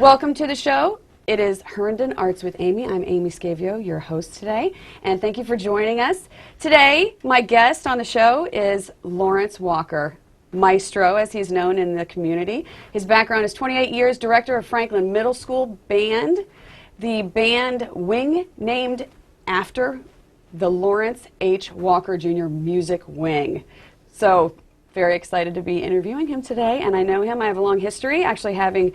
Welcome to the show. It is Herndon Arts with Amy. I'm Amy Scavio, your host today, and thank you for joining us. Today, my guest on the show is Lawrence Walker, Maestro, as he's known in the community. His background is 28 years, director of Franklin Middle School Band, the band wing named after the Lawrence H. Walker Jr. Music Wing. So, very excited to be interviewing him today, and I know him. I have a long history, actually having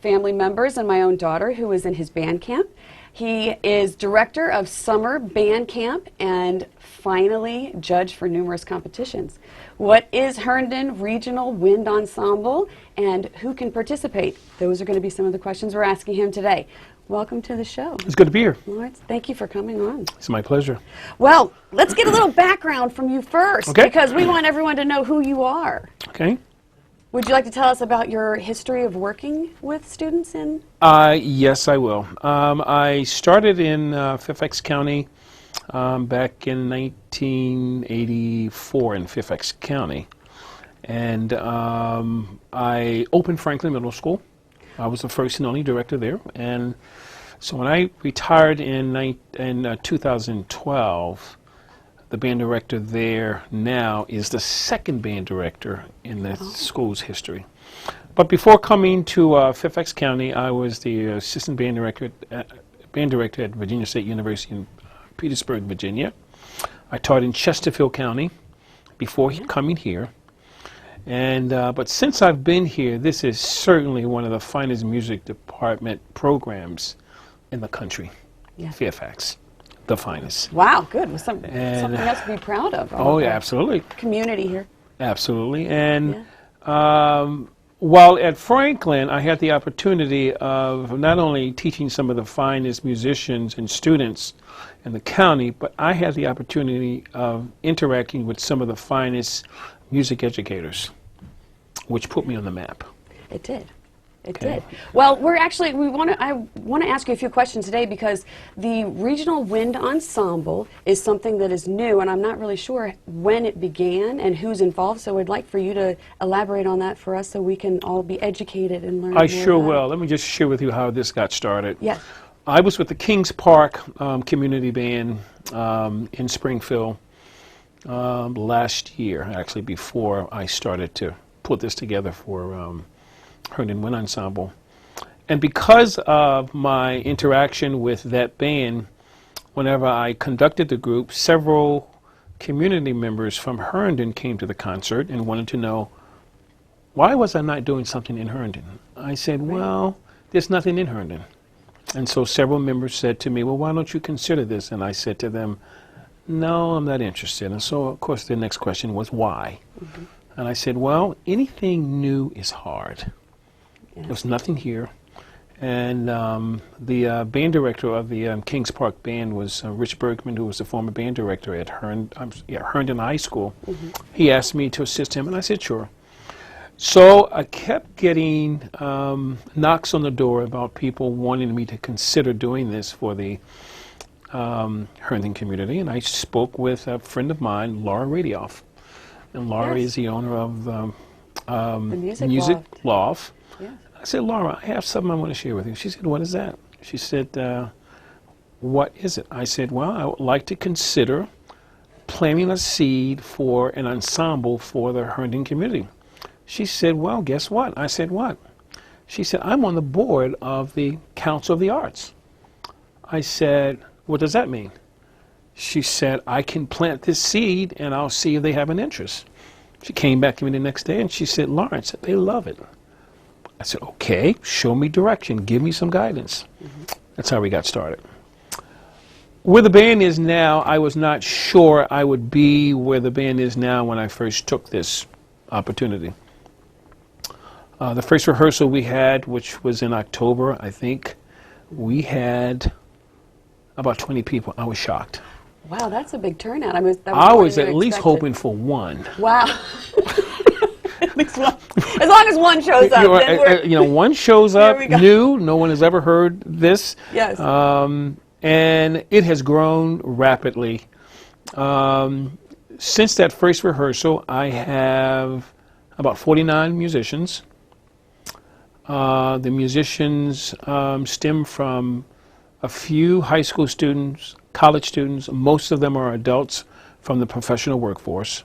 family members and my own daughter who was in his band camp. He is director of summer band camp and finally judge for numerous competitions. What is Herndon Regional Wind Ensemble and who can participate? Those are going to be some of the questions we're asking him today. Welcome to the show. It's good to be here. Lawrence, thank you for coming on. It's my pleasure. Well, let's get a little background from you first, okay, because we want everyone to know who you are. Okay. Would you like to tell us about your history of working with students in? Yes, I will. I started in Fairfax County back in 1984 in Fairfax County. And I opened Franklin Middle School. I was the first and only director there. And so when I retired in 2012, the band director there now is the second band director in the school's history. But before coming to Fairfax County, I was the assistant band director at Virginia State University in Petersburg, Virginia. I taught in Chesterfield County before coming here. And but since I've been here, this is certainly one of the finest music department programs in the country. Yeah. Fairfax. The finest. Wow, good. Well, something else to be proud of. Oh, yeah, absolutely. Community here. Absolutely. And while at Franklin, I had the opportunity of not only teaching some of the finest musicians and students in the county, but I had the opportunity of interacting with some of the finest music educators, which put me on the map. It did. It did. Well, I want to ask you a few questions today because the Regional Wind Ensemble is something that is new, and I'm not really sure when it began and who's involved, so I'd like for you to elaborate on that for us so we can all be educated and learn more. I sure will. Let me just share with you how this got started. Yes. I was with the Kings Park Community Band in Springfield last year, actually before I started to put this together for Herndon Wind Ensemble. And because of my interaction with that band, whenever I conducted the group, several community members from Herndon came to the concert and wanted to know, why was I not doing something in Herndon? I said, well, there's nothing in Herndon. And so several members said to me, well, why don't you consider this? And I said to them, no, I'm not interested. And so, of course, the next question was, why? Mm-hmm. And I said, well, anything new is hard. Yeah. There's nothing here. And the band director of the Kings Park Band was Rich Bergman, who was the former band director at Herndon High School. Mm-hmm. He asked me to assist him, and I said, sure. So I kept getting knocks on the door about people wanting me to consider doing this for the Herndon community, and I spoke with a friend of mine, Laura Radioff. And Laura is the owner of the Music Loft. Yes. I said, Laura, I have something I want to share with you. She said, what is that? She said, what is it? I said, well, I would like to consider planting a seed for an ensemble for the Herndon community. She said, well, guess what? I said, what? She said, I'm on the board of the Council of the Arts. I said, what does that mean? She said, I can plant this seed and I'll see if they have an interest. She came back to me the next day and she said, Lawrence, they love it. I said, okay, show me direction, give me some guidance. Mm-hmm. That's how we got started. Where the band is now, I was not sure I would be where the band is now when I first took this opportunity. The first rehearsal we had, which was in October, I think, we had about 20 people. I was shocked. Wow, that's a big turnout. I was at least hoping for one. Wow. At least one. As long as one shows up. One shows up new. No one has ever heard this. Yes. And it has grown rapidly. Since that first rehearsal, I have about 49 musicians. The musicians stem from a few high school students, college students. Most of them are adults from the professional workforce.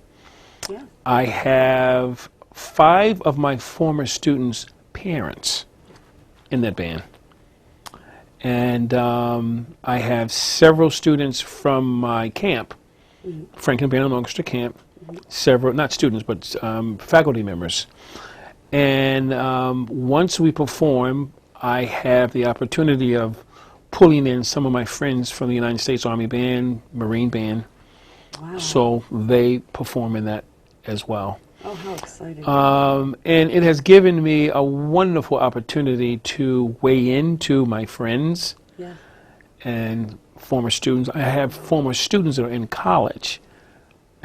Yeah. I have 5 of my former students' parents in that band. And I have several students from my camp, Franklin Band and Orchestra camp, several, not students, but faculty members. And once we perform, I have the opportunity of pulling in some of my friends from the United States Army Band, Marine Band. Wow. So they perform in that as well. Oh, how exciting. And it has given me a wonderful opportunity to weigh into my friends Yeah. and former students. I have former students that are in college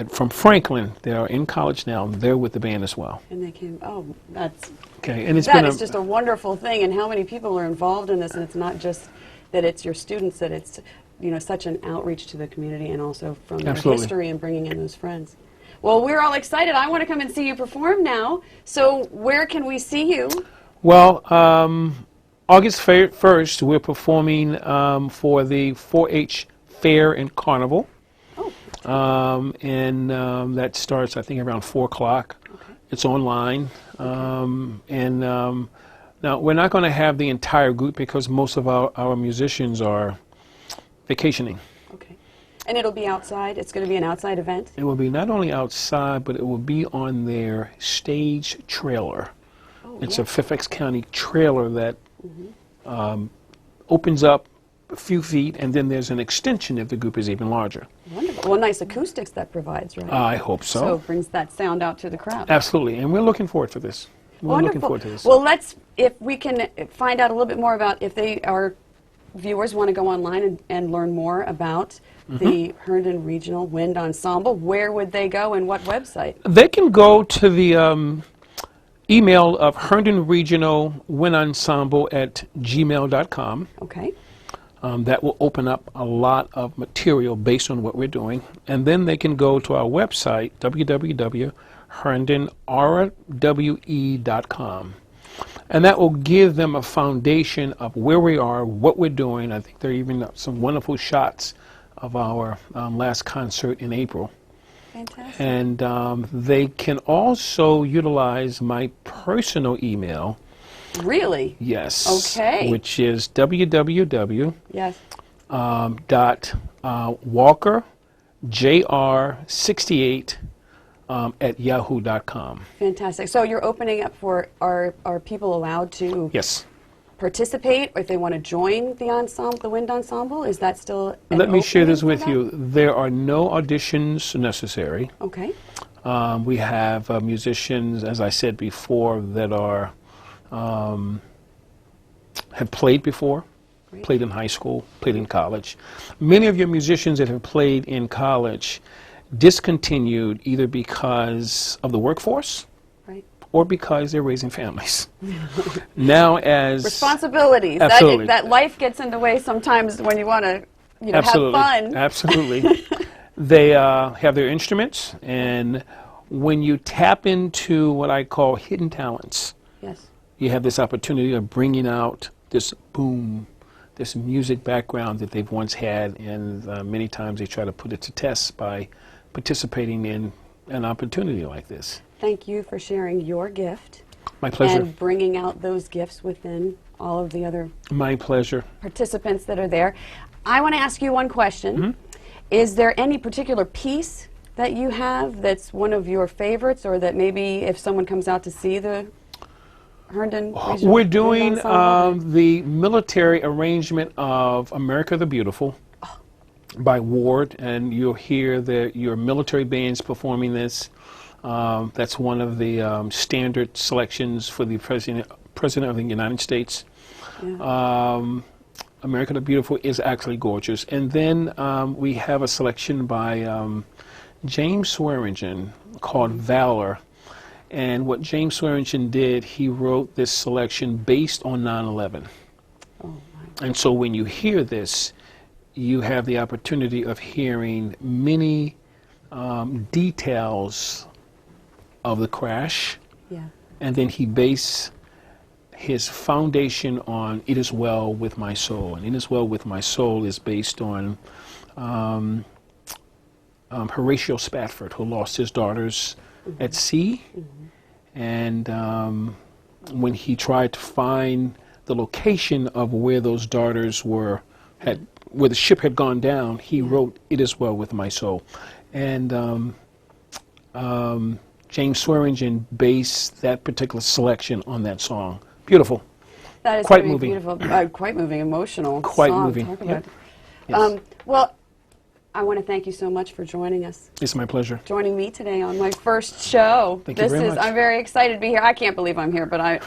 from Franklin that are in college now. They're with the band as well. And they came, oh, that's, Okay, and it's that been is just a wonderful thing, and how many people are involved in this, and it's not just that it's your students, that it's, you know, such an outreach to the community and also from their Absolutely. history and bringing in those friends. Well, we're all excited. I want to come and see you perform now. So where can we see you? Well, August 1st, we're performing for the 4-H Fair and Carnival. Oh. And that starts, I think, around 4 o'clock. Okay. It's online. Now, we're not going to have the entire group because most of our musicians are vacationing. Okay. And it'll be outside? It's going to be an outside event? It will be not only outside, but it will be on their stage trailer. Oh, It's yeah. a Fairfax County trailer that opens up a few feet, and then there's an extension if the group is even larger. Wonderful. Well, nice acoustics that provides, right? I hope so. So it brings that sound out to the crowd. Absolutely, and we're looking forward to this. We're looking Wonderful. forward to this. Well, if we can find out a little bit more about, if our viewers want to go online and learn more about the Herndon Regional Wind Ensemble, where would they go and what website? They can go to the email of Herndon Regional Wind Ensemble at gmail.com. Okay. That will open up a lot of material based on what we're doing. And then they can go to our website, www.herndonrwe.com. And that will give them a foundation of where we are, what we're doing. I think there are even some wonderful shots of our last concert in April. Fantastic. And they can also utilize my personal email. Really? Yes. Okay. Which is www. Yes. .walkerjr68 at yahoo.com. Fantastic. So you're opening up for, are people allowed to Yes. participate, or if they want to join the ensemble, the wind ensemble? Is that still an Let me share opening this for with that? you. There are no auditions necessary. Okay. We have musicians, as I said before, that are have played before, Great. played in high school, played in college. Many of your musicians that have played in college discontinued either because of the workforce Right. or because they're raising families. Now as Responsibilities. Absolutely. That life gets in the way sometimes when you want to, you know, Absolutely. have fun. Absolutely. They have their instruments, and when you tap into what I call hidden talents, Yes. you have this opportunity of bringing out this boom, this music background that they've once had, and many times they try to put it to test by participating in an opportunity like this. Thank you for sharing your gift My pleasure. and bringing out those gifts within all of the other My pleasure. participants that are there. I want to ask you one question. Mm-hmm. Is there any particular piece that you have that's one of your favorites, or that maybe if someone comes out to see the Herndon Regional We're Wind doing Ensemble? the military arrangement of America the Beautiful by Ward, and you'll hear your military bands performing this. That's one of the standard selections for the President of the United States. Yeah. America the Beautiful is actually gorgeous. And then we have a selection by James Swearingen called Valor. And what James Swearingen did, he wrote this selection based on 9/11. Oh, my. And so when you hear this, you have the opportunity of hearing many details of the crash. Yeah. And then he based his foundation on "It Is Well With My Soul," and "It Is Well With My Soul" is based on Horatio Spafford, who lost his daughters at sea, and when he tried to find the location of where those daughters were, where the ship had gone down, he wrote "It Is Well With My Soul," and James Swearingen based that particular selection on that song. Beautiful. That is Quite very moving. beautiful, quite moving, emotional. Quite song. moving. Talk Yep. about Yes. well, I want to thank you so much for joining us. It's my pleasure. Joining me today on my first show. Thank you very much. I'm very excited to be here. I can't believe I'm here, but I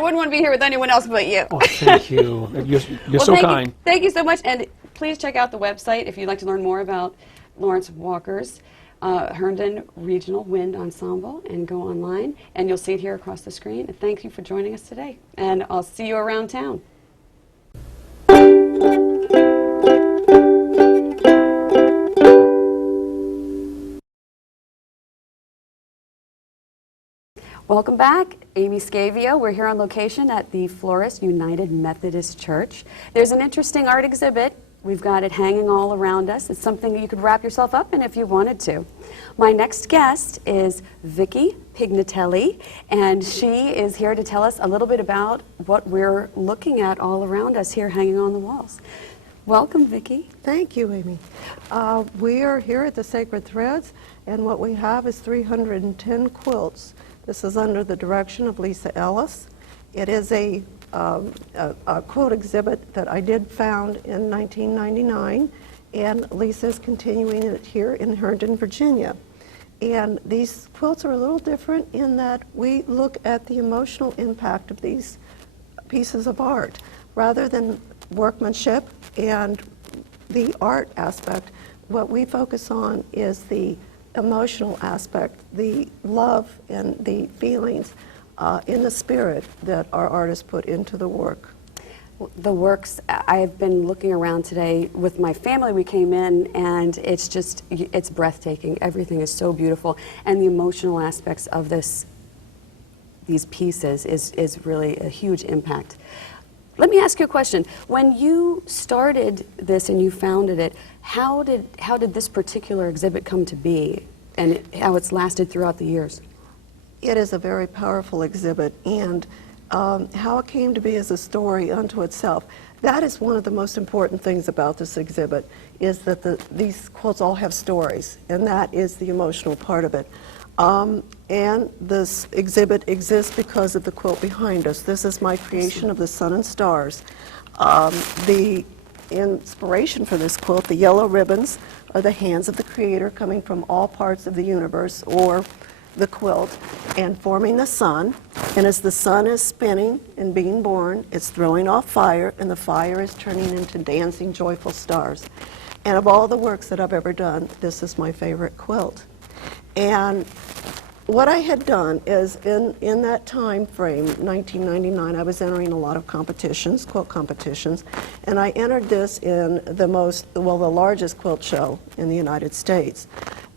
wouldn't want to be here with anyone else but you. Oh, thank you. You're so kind. Thank you so much, and please check out the website if you'd like to learn more about Lawrence Walker's Herndon Regional Wind Ensemble, and go online, and you'll see it here across the screen. And thank you for joining us today, and I'll see you around town. Welcome back. Amy Scavio. We're here on location at the Florist United Methodist Church. There's an interesting art exhibit. We've got it hanging all around us. It's something you could wrap yourself up in if you wanted to. My next guest is Vicki Pignatelli, and she is here to tell us a little bit about what we're looking at all around us here hanging on the walls. Welcome, Vicki. Thank you, Amy. We are here at the Sacred Threads, and what we have is 310 quilts. This is under the direction of Lisa Ellis. It is a quilt exhibit that I did found in 1999, and Lisa is continuing it here in Herndon, Virginia. And these quilts are a little different in that we look at the emotional impact of these pieces of art. Rather than workmanship and the art aspect, what we focus on is the emotional aspect, the love and the feelings in the spirit that our artists put into the work. The works, I've been looking around today with my family. We came in, and it's just, it's breathtaking. Everything is so beautiful, and the emotional aspects of these pieces is really a huge impact. Let me ask you a question. When you started this and you founded it, how did this particular exhibit come to be, and how it's lasted throughout the years? It is a very powerful exhibit, and how it came to be is a story unto itself. That is one of the most important things about this exhibit, is that these quilts all have stories, and that is the emotional part of it. And this exhibit exists because of the quilt behind us. This is my creation of the sun and stars. The inspiration for this quilt, the yellow ribbons, are the hands of the Creator coming from all parts of the universe, or the quilt, and forming the sun. And as the sun is spinning and being born, it's throwing off fire, and the fire is turning into dancing, joyful stars. And of all the works that I've ever done, this is my favorite quilt. And what I had done is, in that time frame, 1999, I was entering a lot of competitions, quilt competitions, and I entered this in the largest quilt show in the United States.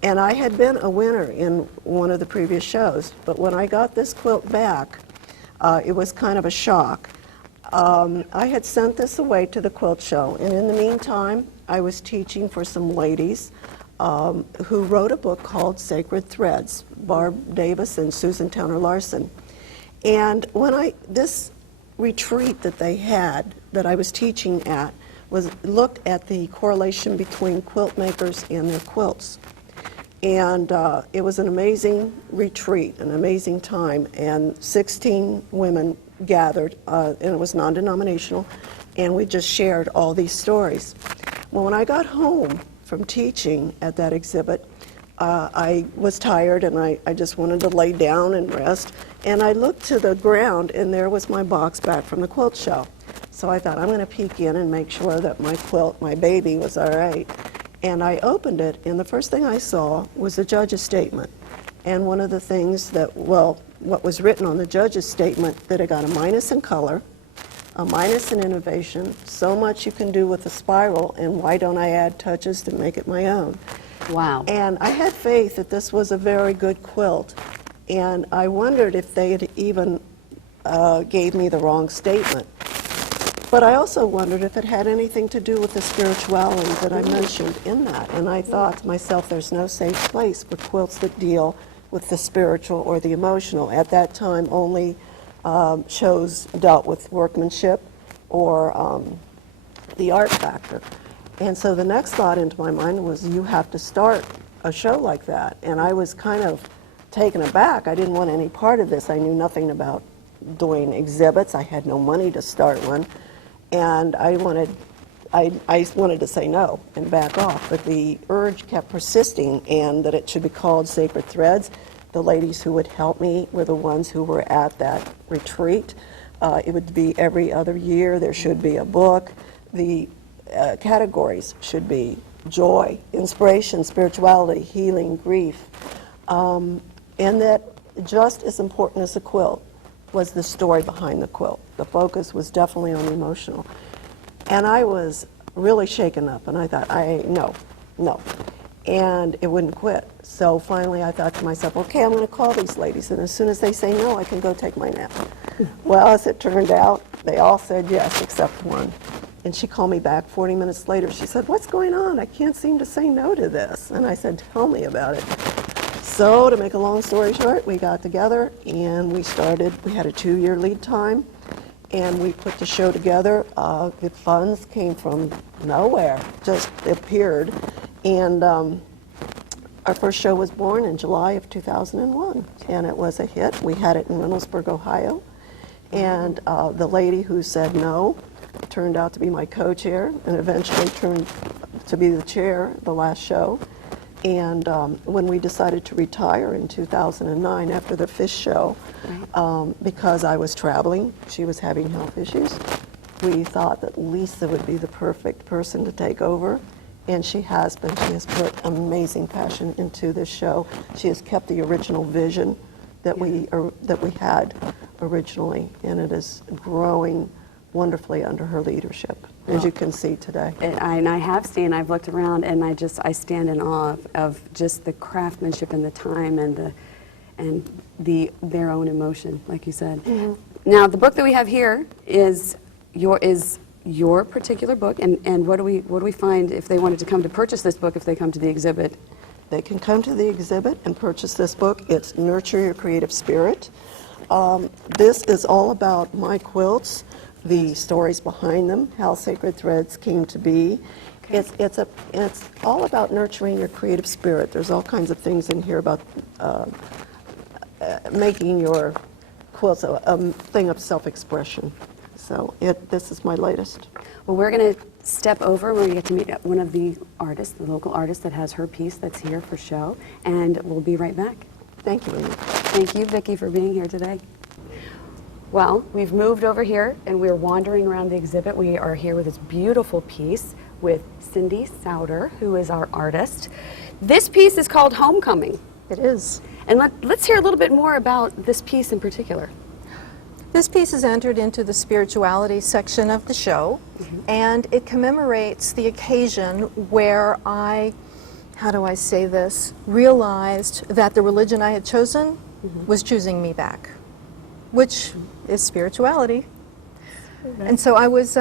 And I had been a winner in one of the previous shows, but when I got this quilt back, it was kind of a shock. I had sent this away to the quilt show, and in the meantime, I was teaching for some ladies who wrote a book called Sacred Threads, Barb Davis and Susan Towner Larson. And when this retreat that they had, that I was teaching at, looked at the correlation between quilt makers and their quilts. And it was an amazing retreat, an amazing time, and 16 women gathered, and it was non-denominational, and we just shared all these stories. Well, when I got home from teaching at that exhibit, I was tired, and I just wanted to lay down and rest, and I looked to the ground, and there was my box back from the quilt show. So I thought, I'm going to peek in and make sure that my quilt, my baby, was all right. And I opened it, and the first thing I saw was the judge's statement. And one of the things that, what was written on the judge's statement, that it got a minus in color, a minus in innovation, so much you can do with a spiral, and why don't I add touches to make it my own? Wow. And I had faith that this was a very good quilt, and I wondered if they had even gave me the wrong statement. But I also wondered if it had anything to do with the spirituality that I mentioned in that. And I thought to myself, there's no safe place for quilts that deal with the spiritual or the emotional. At that time, only shows dealt with workmanship or the art factor. And so the next thought into my mind was, you have to start a show like that. And I was kind of taken aback. I didn't want any part of this. I knew nothing about doing exhibits. I had no money to start one. And I wanted to say no and back off. But the urge kept persisting, and that it should be called Sacred Threads. The ladies who would help me were the ones who were at that retreat. It would be every other year. There should be a book. The categories should be joy, inspiration, spirituality, healing, grief. And that just as important as the quilt was the story behind the quilt. The focus was definitely on the emotional. And I was really shaken up, and I thought, no. And it wouldn't quit. So finally I thought to myself, okay, I'm going to call these ladies, and as soon as they say no, I can go take my nap. Well, as it turned out, they all said yes, except one. And she called me back 40 minutes later. She said, what's going on? I can't seem to say no to this. And I said, tell me about it. So to make a long story short, we got together and we started. We had a 2-year lead time, and we put the show together. The funds came from nowhere, just appeared. And our first show was born in July of 2001, and it was a hit. We had it in Reynoldsburg, Ohio. And the lady who said no turned out to be my co-chair, and eventually turned to be the chair the last show. And when we decided to retire in 2009 after the Fish show, because I was traveling, she was having health issues, we thought that Lisa would be the perfect person to take over. And she has been. She has put amazing passion into this show. She has kept the original vision that we had originally, and it is growing wonderfully under her leadership, as you can see today. And I have seen, I've looked around, and I stand in awe of just the craftsmanship and the time and their own emotion, like you said. Mm-hmm. Now, the book that we have here is your particular book, and what do we find if they wanted to come to purchase this book, if they come to the exhibit? They can come to the exhibit and purchase this book. It's Nurture Your Creative Spirit. This is all about my quilts, the stories behind them, how Sacred Threads came to be. Okay. It's all about nurturing your creative spirit. There's all kinds of things in here about making your quilts a thing of self-expression. So this is my latest. Well, we're going to step over and we're going to get to meet one of the artists, the local artist that has her piece that's here for show, and we'll be right back. Thank you, Amy. Thank you, Vicki, for being here today. Well, we've moved over here and we're wandering around the exhibit. We are here with this beautiful piece with Cindy Souter, who is our artist. This piece is called Homecoming. It is. And let's hear a little bit more about this piece in particular. This piece is entered into the spirituality section of the show, and it commemorates the occasion where I, how do I say this, realized that the religion I had chosen was choosing me back, which is spirituality. And so I was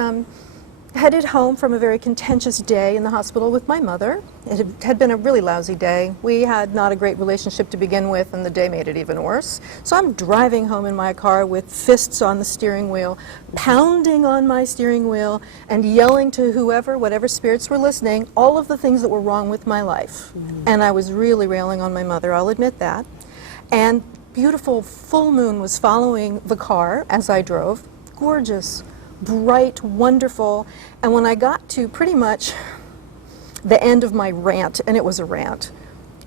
headed home from a very contentious day in the hospital with my mother. It had been a really lousy day. We had not a great relationship to begin with, and the day made it even worse. So I'm driving home in my car with fists on the steering wheel, pounding on my steering wheel, and yelling to whatever spirits were listening, all of the things that were wrong with my life. And I was really railing on my mother, I'll admit that. And beautiful full moon was following the car as I drove. Gorgeous, bright, wonderful. And when I got to pretty much the end of my rant, and it was a rant,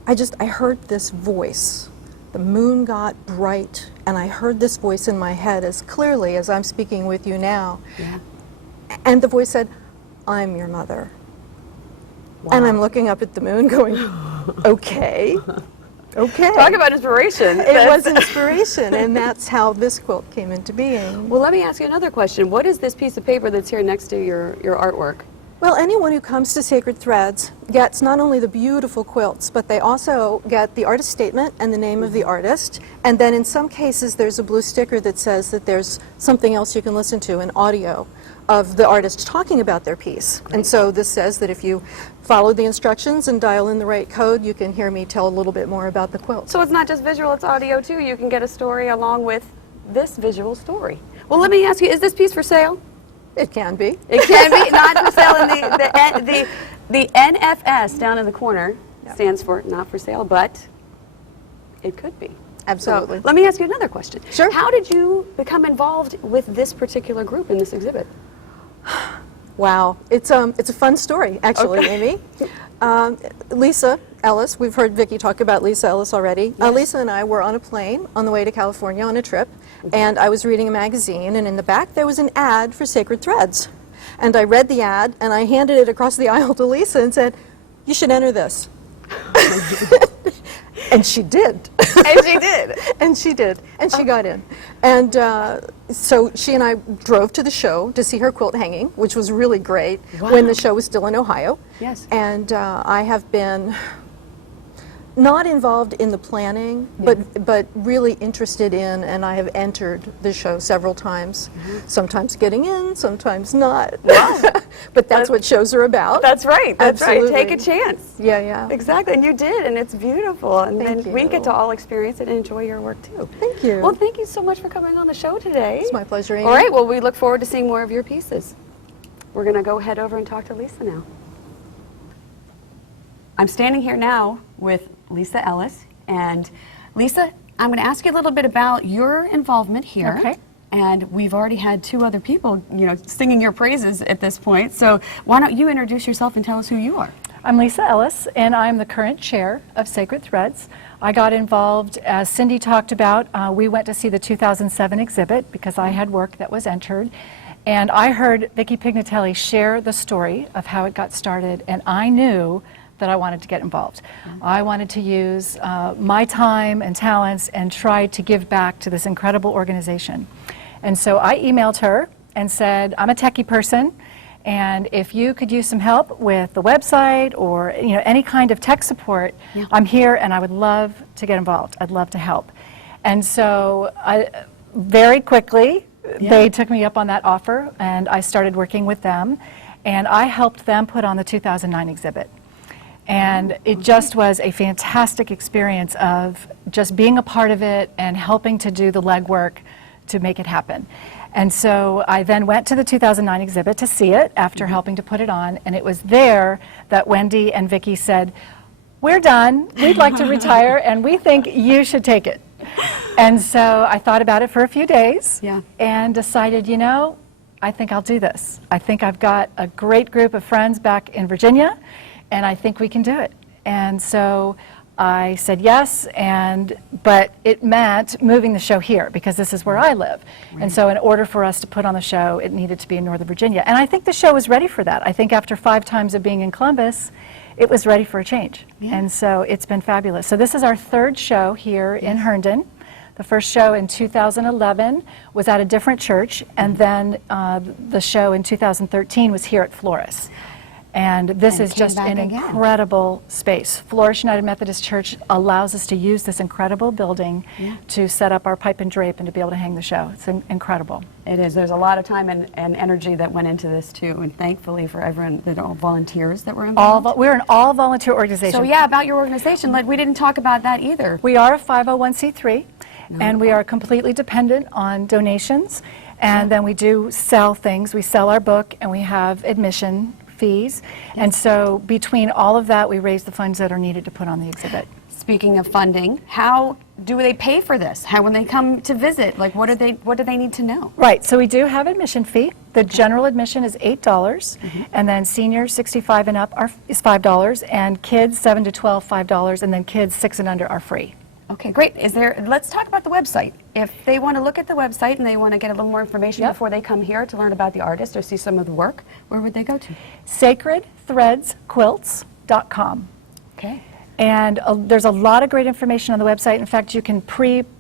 I heard this voice. The moon got bright, and I heard this voice in my head as clearly as I'm speaking with you now. Yeah. And the voice said, "I'm your mother." Wow. And I'm looking up at the moon going, okay. Okay. Talk about inspiration. It was inspiration, and that's how this quilt came into being. Well, let me ask you another question. What is this piece of paper that's here next to your artwork? Well, anyone who comes to Sacred Threads gets not only the beautiful quilts, but they also get the artist statement and the name of the artist. And then in some cases, there's a blue sticker that says that there's something else you can listen to, an audio of the artist talking about their piece. And so this says that if you follow the instructions and dial in the right code, you can hear me tell a little bit more about the quilt. So it's not just visual, it's audio too. You can get a story along with this visual story. Well, let me ask you, is this piece for sale? It can be. It can be not for sale. And the NFS down in the corner stands for not for sale, but it could be. Absolutely. So let me ask you another question. Sure. How did you become involved with this particular group in this exhibit? Wow, it's a fun story, actually, Amy. Lisa Ellis, we've heard Vicki talk about Lisa Ellis already. Yes. Lisa and I were on a plane on the way to California on a trip, and I was reading a magazine, and in the back there was an ad for Sacred Threads. And I read the ad, and I handed it across the aisle to Lisa and said, "You should enter this." And she did. And she did. And she did. And she got in. And so she and I drove to the show to see her quilt hanging, which was really great when the show was still in Ohio. Yes. And I have been not involved in the planning, but really interested in, and I have entered the show several times, sometimes getting in, sometimes not. Wow. But that's what shows are about. That's right. That's Absolutely. right. Take a chance. Yeah, yeah. Exactly, and you did, and it's beautiful. And Thank then we you. get to all experience it and enjoy your work too. Thank you. Well, thank you so much for coming on the show today. It's my pleasure, Amy. All right, well, we look forward to seeing more of your pieces. We're going to go head over and talk to Lisa now. I'm standing here now with Lisa Ellis. And Lisa, I'm going to ask you a little bit about your involvement here. Okay. And we've already had two other people, singing your praises at this point. So why don't you introduce yourself and tell us who you are? I'm Lisa Ellis, and I'm the current chair of Sacred Threads. I got involved, as Cindy talked about, we went to see the 2007 exhibit because I had work that was entered. And I heard Vicki Pignatelli share the story of how it got started, and I knew that I wanted to get involved. I wanted to use my time and talents and try to give back to this incredible organization. And so I emailed her and said, I'm a techie person, and if you could use some help with the website or any kind of tech support, I'm here and I would love to get involved. I'd love to help. And so very quickly, they took me up on that offer, and I started working with them, and I helped them put on the 2009 exhibit. And it just was a fantastic experience of just being a part of it and helping to do the legwork to make it happen. And so I then went to the 2009 exhibit to see it after helping to put it on, and it was there that Wendy and Vicki said, "We're done, we'd like to retire, and we think you should take it." And so I thought about it for a few days and decided, I think I'll do this. I think I've got a great group of friends back in Virginia, and I think we can do it. And so I said yes, but it meant moving the show here because this is where I live. Right. And so in order for us to put on the show, it needed to be in Northern Virginia. And I think the show was ready for that. I think after 5 times of being in Columbus, it was ready for a change. And so it's been fabulous. So this is our 3rd show here in Herndon. The first show in 2011 was at a different church, and then the show in 2013 was here at Flores. And this is just an incredible space. Flores United Methodist Church allows us to use this incredible building to set up our pipe and drape and to be able to hang the show. It's incredible. It is. There's a lot of time and energy that went into this too, and thankfully for everyone, all volunteers that were involved. We're an all-volunteer organization. So about your organization, we didn't talk about that either. We are a 501c3, and we are completely dependent on donations, and then we do sell things. We sell our book, and we have admission fees, and so between all of that, we raise the funds that are needed to put on the exhibit. Speaking of funding, how do they pay for this? How, when they come to visit, what do they need to know? Right, so we do have admission fee. The general admission is $8, and then seniors 65 and up is $5, and kids 7 to 12, $5, and then kids 6 and under are free. Okay, great. Let's talk about the website. If they want to look at the website and they want to get a little more information before they come here to learn about the artist or see some of the work, where would they go to? sacredthreadsquilts.com. Okay. And there's a lot of great information on the website. In fact, you can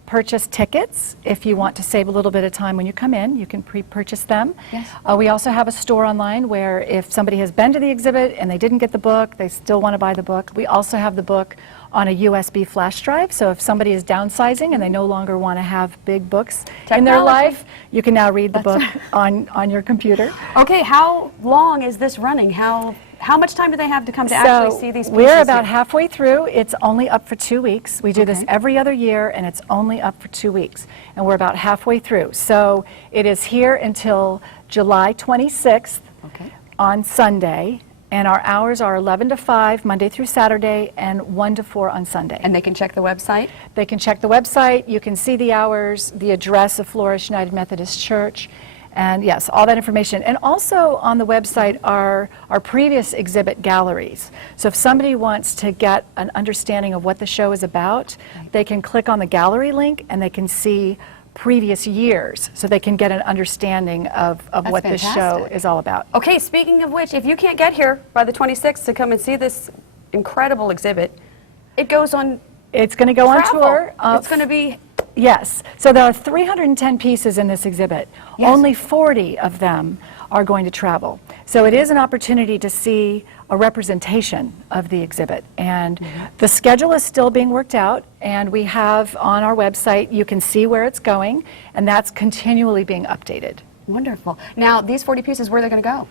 purchase tickets if you want to save a little bit of time when you come in. You can pre-purchase them. Yes. We also have a store online where if somebody has been to the exhibit and they didn't get the book, they still want to buy the book. We also have the book on a USB flash drive, so if somebody is downsizing and they no longer want to have big books in their Technology. life, you can now read the book on your computer. Okay, how long is this running? How much time do they have to come to actually see these pieces? We're about here? halfway through. It's only up for 2 weeks. We do this Okay. every other year, and it's only up for 2 weeks. And we're about halfway through. So it is here until July 26th Okay. on Sunday, and our hours are 11 to 5, Monday through Saturday, and 1 to 4 on Sunday. And they can check the website? They can check the website. You can see the hours, the address of Flourish United Methodist Church, and yes, all that information. And also on the website are our previous exhibit galleries. So if somebody wants to get an understanding of what the show is about, they can click on the gallery link and they can see previous years, so they can get an understanding of what this show fantastic. is all about. Okay, speaking of which, if you can't get here by the 26th to come and see this incredible exhibit, it goes on It's going to go on travel. tour. It's going to be... Yes. So there are 310 pieces in this exhibit. Yes. Only 40 of them are going to travel. So it is an opportunity to see a representation of the exhibit. And the schedule is still being worked out, and we have on our website, you can see where it's going, and that's continually being updated. Wonderful. Now, these 40 pieces, where are they going to go?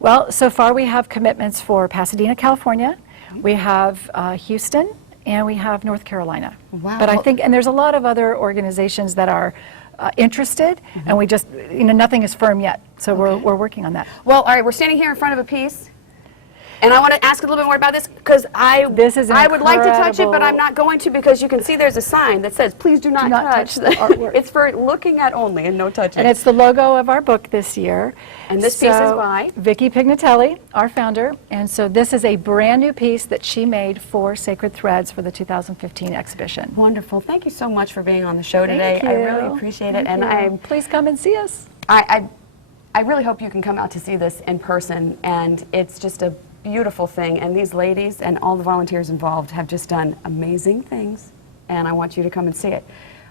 Well, so far we have commitments for Pasadena, California. We have Houston, and we have North Carolina. Wow. But I think, and there's a lot of other organizations that are interested, and we just, nothing is firm yet. So we're working on that. Well, all right, we're standing here in front of a piece, and I want to ask a little bit more about this because This is I would like to touch it, but incredible. I'm not going to because you can see there's a sign that says, please do not, touch the artwork. It's for looking at only and no touching. And it's the logo of our book this year. And this piece is So, by? Vicki Pignatelli, our founder. And so this is a brand new piece that she made for Sacred Threads for the 2015 exhibition. Wonderful. Thank you so much for being on the show today. Thank I you. really appreciate it. Thank And you. Please come and see us. I really hope you can come out to see this in person, and it's just a beautiful thing, and these ladies and all the volunteers involved have just done amazing things, and I want you to come and see it.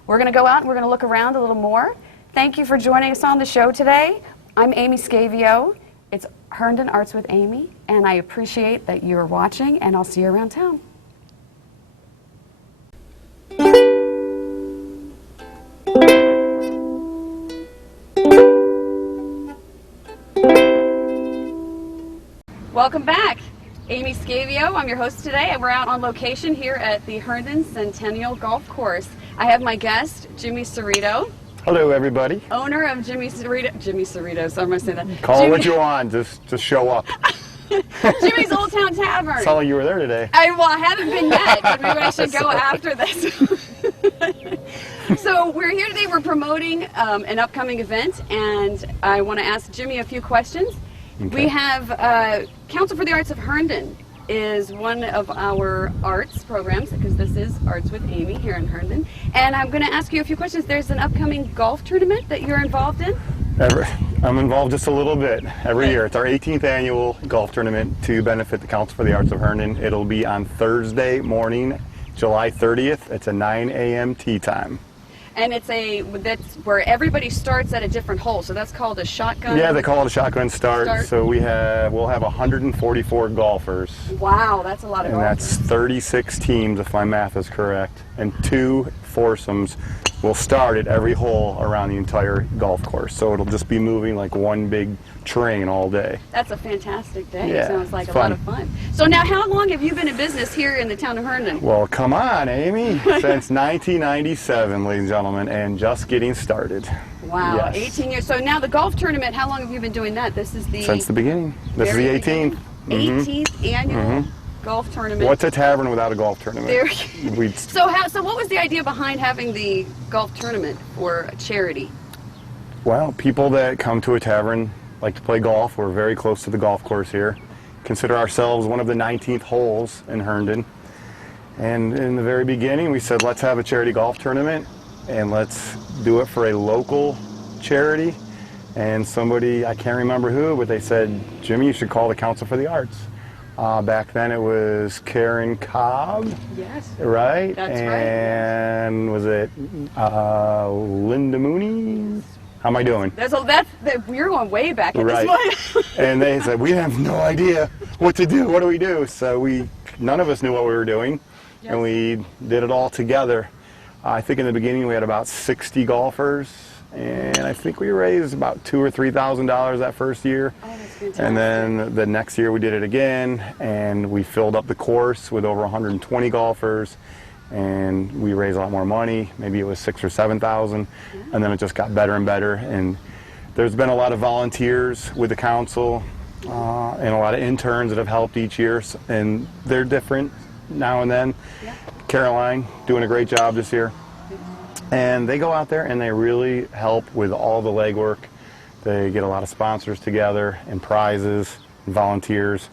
We're going to go out and we're going to look around a little more. Thank you for joining us on the show today. I'm Amy Scavio. It's Herndon Arts with Amy, and I appreciate that you're watching, and I'll see you around town. Welcome back. Amy Scavio, I'm your host today, and we're out on location here at the Herndon Centennial Golf Course. I have my guest, Jimmy Cerrito, Hello, everybody. owner of Jimmy Cerrito, so I'm going to say that. Call Jimmy- what you want, just show up. Jimmy's Old Town Tavern. Saw you were there today. I haven't been yet, but maybe I should go after this. So we're here today, we're promoting an upcoming event, and I want to ask Jimmy a few questions. Okay. We have Council for the Arts of Herndon is one of our arts programs, because this is Arts with Amy here in Herndon. And I'm going to ask you a few questions. There's an upcoming golf tournament that you're involved in. I'm involved just a little bit every year. It's our 18th annual golf tournament to benefit the Council for the Arts of Herndon. It'll be on Thursday morning, July 30th. It's a 9 a.m. tee time. And that's where everybody starts at a different hole, so that's called a shotgun. Yeah, they call it a shotgun start. Start. So we'll have 144 golfers. Wow, that's a lot of And golf. that's 36 teams, if my math is correct. And 2 foursomes will start at every hole around the entire golf course. So it'll just be moving like one big train all day. That's a fantastic day. Yeah, Sounds like it's a lot fun. of fun. So now, how long have you been in business here in the town of Herndon? Well, come on, Amy. Since 1997, ladies and gentlemen, and just getting started. Wow, Yes. 18 years. So now the golf tournament, how long have you been doing that? This is the Since the beginning. This is the very 18th. beginning. 18th annual golf tournament. What's a tavern without a golf tournament? There- We, So what was the idea behind having the golf tournament for a charity? well, people that come to a tavern like to play golf. We're very close to the golf course here. Consider ourselves one of the 19th holes in Herndon. And in the very beginning, we said, let's have a charity golf tournament, and let's do it for a local charity. And somebody, I can't remember who, but they said, Jimmy, you should call the Council for the Arts. Back then it was Karen Cobb, Yes. right? That's right. And was it Linda Mooney? How am I doing? You're going way back at Right. this point. And they said, we have no idea what to do. What do we do? So none of us knew what we were doing, Yes. and we did it all together. I think in the beginning we had about 60 golfers, and I think we raised about $2,000 or $3,000 that first year. Oh, that's fantastic. And then the next year we did it again, and we filled up the course with over 120 golfers, and we raised a lot more money. Maybe it was $6,000 or $7,000, and then it just got better and better. And there's been a lot of volunteers with the council, and a lot of interns that have helped each year, and they're different now and then. Yeah. Caroline doing a great job this year. And they go out there and they really help with all the legwork. They get a lot of sponsors together and prizes and volunteers.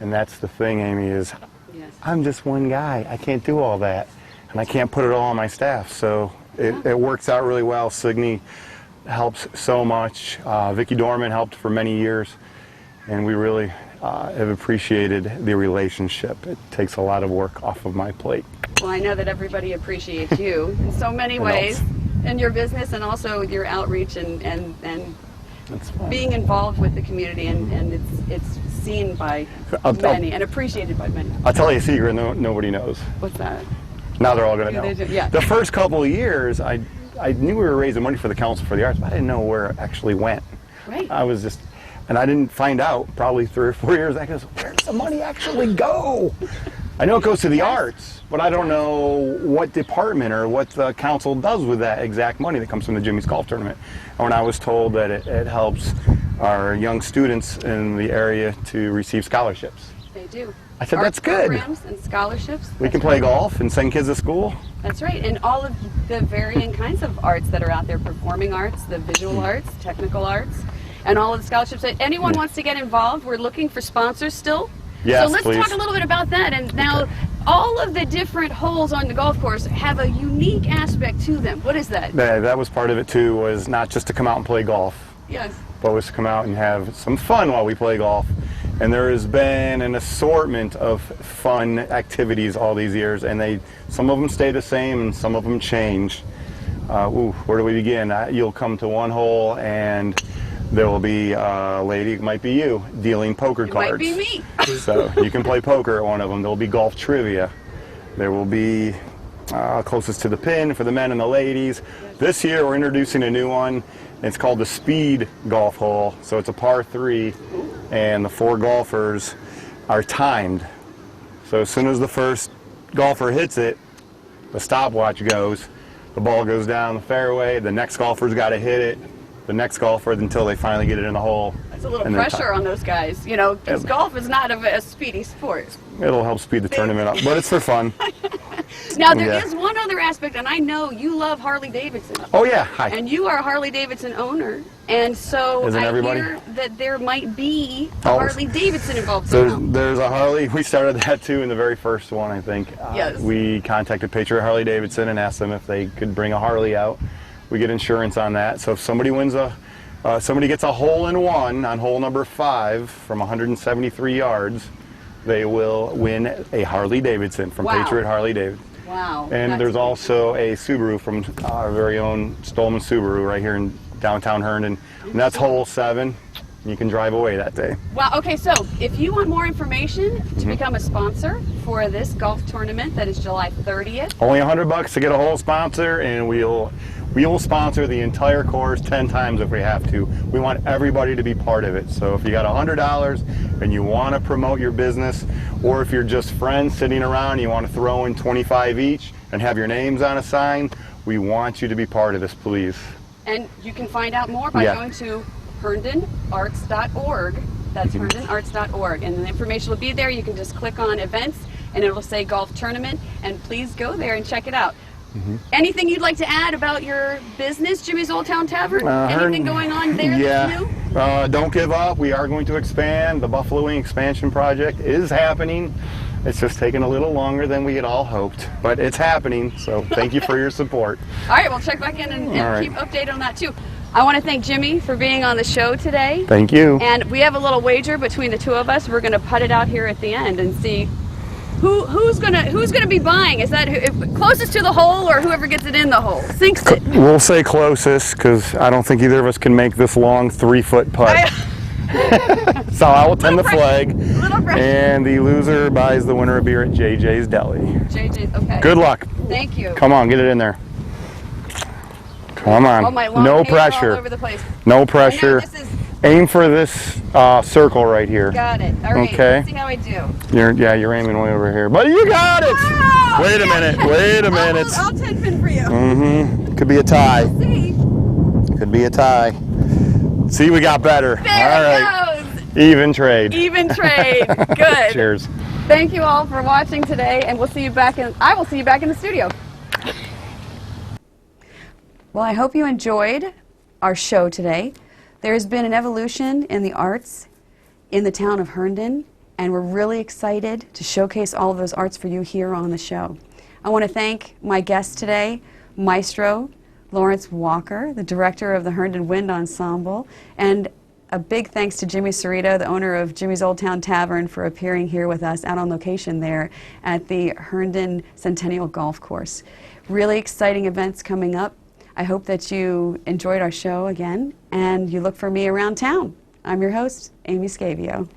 And that's the thing, Amy, is Yes. I'm just one guy. I can't do all that. And I can't put it all on my staff. So it works out really well. Signe helps so much. Vicki Dorman helped for many years. And we really have appreciated the relationship. It takes a lot of work off of my plate. Well, I know that everybody appreciates you in so many It ways helps. in your business, and also your outreach and That's fine. being involved with the community, and it's seen by many and appreciated by many. I'll tell you a secret nobody knows. What's that? Now they're all going to Do know. they do? Yeah. The first couple of years, I knew we were raising money for the Council for the Arts, but I didn't know where it actually went. Right. And I didn't find out probably 3 or 4 years. I goes, where does the money actually go? I know it goes to the arts, but I don't know what department or what the council does with that exact money that comes from the Jimmy's Golf Tournament. And when I was told that it helps our young students in the area to receive scholarships, They do. I said, Art that's good. Programs and scholarships. We can play golf and send kids to school. That's right, and all of the varying kinds of arts that are out there, performing arts, the visual arts, technical arts, and all of the scholarships. If anyone wants to get involved, we're looking for sponsors still. Yes, so let's please. talk a little bit about that. And now, all of the different holes on the golf course have a unique aspect to them. What is that? That was part of it too, was not just to come out and play golf, Yes. but was to come out and have some fun while we play golf. And there has been an assortment of fun activities all these years, and some of them stay the same and some of them change. Where do we begin? You'll come to one hole and there will be a lady, it might be you, dealing poker cards. Might be me. So you can play poker at one of them. There will be golf trivia. There will be closest to the pin for the men and the ladies. This year we're introducing a new one. It's called the speed golf hole. So it's a par 3, and the 4 golfers are timed. So as soon as the first golfer hits it, the stopwatch goes. The ball goes down the fairway. The next golfer's got to hit it. The next golfer until they finally get it in the hole. That's a little and then pressure on those guys, you know, because golf is not a speedy sport. It'll help speed the tournament up, but it's for fun. Now, there Yeah. is one other aspect, and I know you love Harley Davidson. Oh yeah, hi. And you are a Harley Davidson owner, and so Isn't I everybody? hear that there might be a Oh. Harley Davidson involved somehow. There's a Harley. We started that too in the very first one, I think. Yes. We contacted Patriot Harley Davidson and asked them if they could bring a Harley out. We get insurance on that. So if somebody wins somebody gets a hole-in-one on hole number 5 from 173 yards, they will win a Harley Davidson from Wow. Patriot Harley Davidson. Wow. And that's there's amazing. also a Subaru from our very own Stolman Subaru right here in downtown Herndon. And that's hole 7. You can drive away that day. Wow, okay, so if you want more information Mm-hmm. to become a sponsor for this golf tournament that is July 30th, Only $100 to get a whole sponsor, and we will sponsor the entire course 10 times if we have to. We want everybody to be part of it. So if you got $100 and you want to promote your business, or if you're just friends sitting around and you want to throw in 25 each and have your names on a sign, we want you to be part of this, please. and you can find out more by Yeah. going to HerndonArts.org. That's HerndonArts.org, and the information will be there. You can just click on events, and it will say golf tournament, and please go there and check it out. Anything you'd like to add about your business, Jimmy's Old Town Tavern? Anything going on there that's new? Don't give up. We are going to expand. The Buffalo Wing expansion project is happening. It's just taking a little longer than we had all hoped, but it's happening. So thank you for your support. All right, well, check back in and All right. keep updated on that too. I want to thank Jimmy for being on the show today. Thank you. And we have a little wager between the two of us. We're going to putt it out here at the end and see who's gonna be buying. Is that closest to the hole, or whoever gets it in the hole sinks it? We'll say closest, because I don't think either of us can make this long 3-foot putt. So I will tend the flag, and the loser buys the winner a beer at JJ's Deli. JJ's, okay. Good luck. Thank you. Come on, get it in there. Come on. Oh, my long No hair pressure. all over the place. No pressure. This is, Aim for this circle right here. got it. All right. Okay. Let's see how I do. You're aiming way over here, but you got it. Oh, Wait a minute. Wait a minute. I'll 10-pin for you. Mm-hmm. Could be a tie. See. Could be a tie. See, we got better. There All it right. Even trade. Even trade. Good. Cheers. Thank you all for watching today, and we'll see you back in. I will see you back in the studio. Well, I hope you enjoyed our show today. There has been an evolution in the arts in the town of Herndon, and we're really excited to showcase all of those arts for you here on the show. I want to thank my guest today, Maestro Lawrence Walker, the director of the Herndon Wind Ensemble, and a big thanks to Jimmy Cerrito, the owner of Jimmy's Old Town Tavern, for appearing here with us out on location there at the Herndon Centennial Golf Course. Really exciting events coming up. I hope that you enjoyed our show again, and you look for me around town. I'm your host, Amy Scavio.